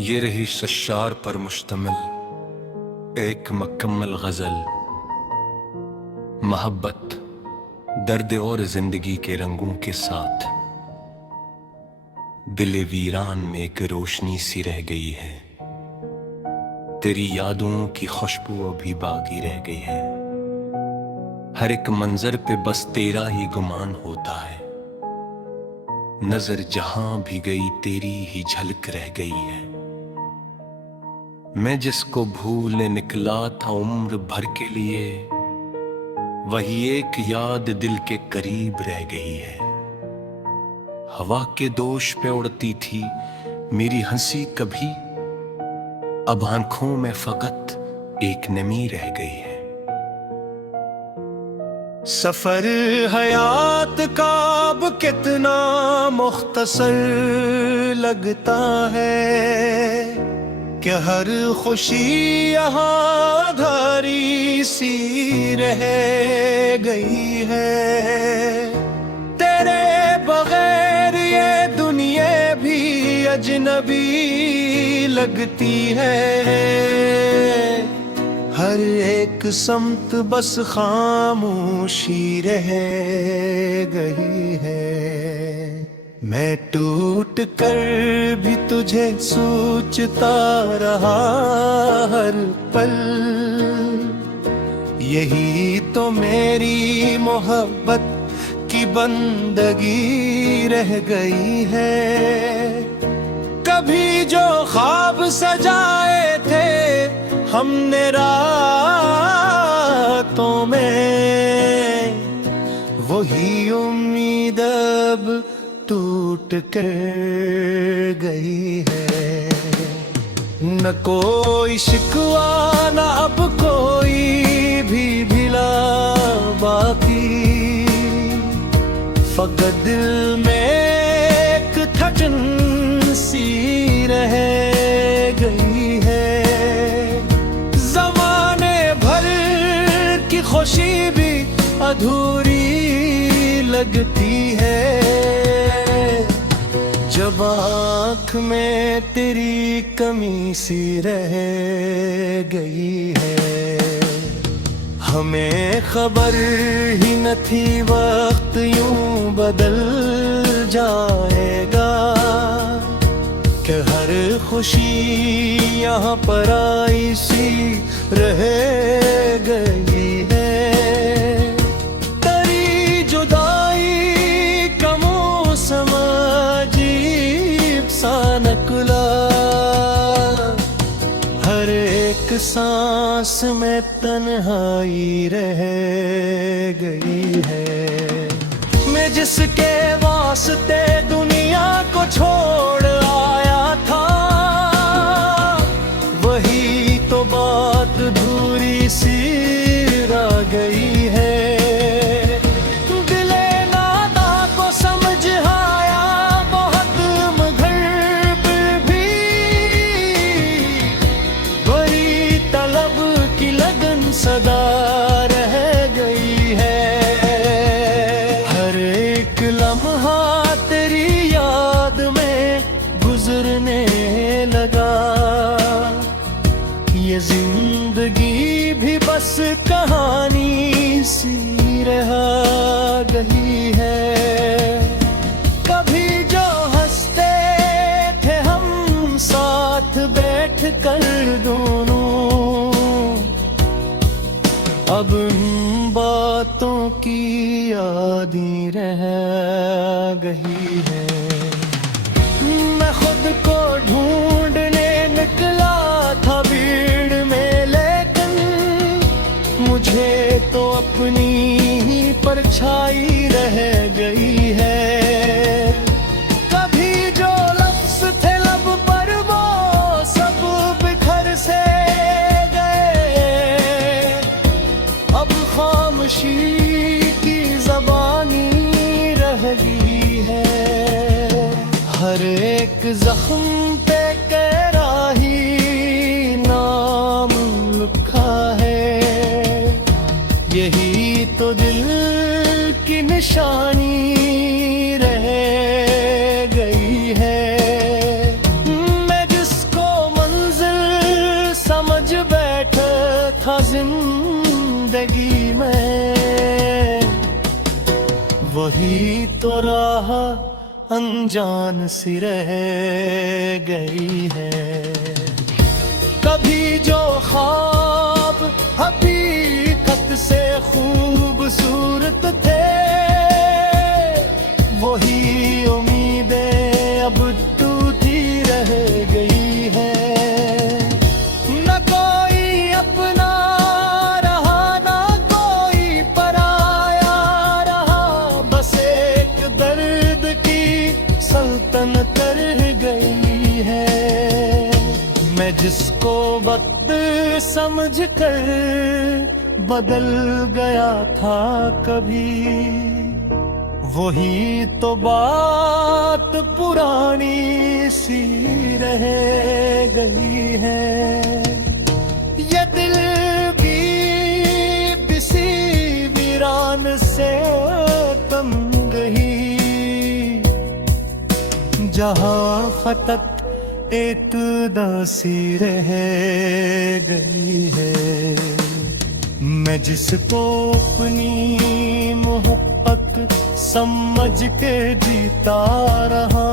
ये रही शशार पर मुश्तमिल एक मुकम्मल गजल। मोहब्बत दर्द और जिंदगी के रंगों के साथ दिले वीरान में एक रोशनी सी रह गई है। तेरी यादों की खुशबू अभी बाकी रह गई है। हर एक मंजर पे बस तेरा ही गुमान होता है। नजर जहां भी गई तेरी ही झलक रह गई है। मैं जिसको भूलने निकला था उम्र भर के लिए, वही एक याद दिल के करीब रह गई है। हवा के दोष पे उड़ती थी मेरी हंसी कभी, अब आंखों में फकत एक नमी रह गई है। सफर हयात का अब कितना मुख्तसर लगता है कि हर खुशी यहाँ धारी सी रह गई है। तेरे बगैर ये दुनिया भी अजनबी लगती है। हर एक समत बस खामोशी रह गई है। मैं टूट कर भी तुझे सोचता रहा हर पल, यही तो मेरी मोहब्बत की बंदगी रह गई है। कभी जो ख्वाब सजाए थे हमने रातों में, वही उम्मीद अब टूट कर गई है। न कोई शिकवा न अब कोई भी भिला बाकी, फकत दिल में एक थकन सी रह गई है। जमाने भर की खुशी भी अधूरी लगती है जब आँख में तेरी कमी सी रह गई है। हमें खबर ही न थी वक्त यूं बदल जाएगा कि हर खुशी यहाँ पर आई सी रह गई है। तेरी जुदाई का मौसम अजीब सा नकला, हर एक सांस में तन्हाई रह गई है। मैं जिसके वास्ते दुनिया को छोड़ आया था, वही तो बात अधूरी सी रह गई है। दिले नादा को समझ आया बहुत मगर भी, बड़ी तलब की लगन सदा रह गई है। हर एक लम्हा तेरी याद में गुजरने लगा, ये जिंदगी भी बस कहानी सी रह गई है। कभी जो हंसते थे हम साथ बैठ कर दोनों, अब उन बातों की याद ही रह गई है। मैं खुद को ढूंढने निकला था भीड़ में, लेकिन मुझे तो अपनी ही परछाई रह गई है। कभी जो लफ्ज़ थे लब पर वो सब बिखर से गए, अब खामोशी की ज़बानी रह गई है। हर एक जख्म पे कैराही नाम लिखा है, यही तो दिल की निशानी रह गई है। मैं जिसको वही तो राह अनजान सी रह गई है। कभी जो ख्वाब हकीकत से खूबसूरत थे, वही उम्मीदें अब टूटी रह गई है। न कोई अपना रहा, न कोई पराया रहा, बस एक दर्द की सल्तनत रह गई है। मैं जिसको वक्त समझ कर बदल गया था कभी, वही तो बात पुरानी सी रह गई है। ये दिल की किसी वीरान से तंग ही, जहां खतक एक दासी रह गई है। मैं जिसको अपनी मोहब्बत समझ के जीता रहा,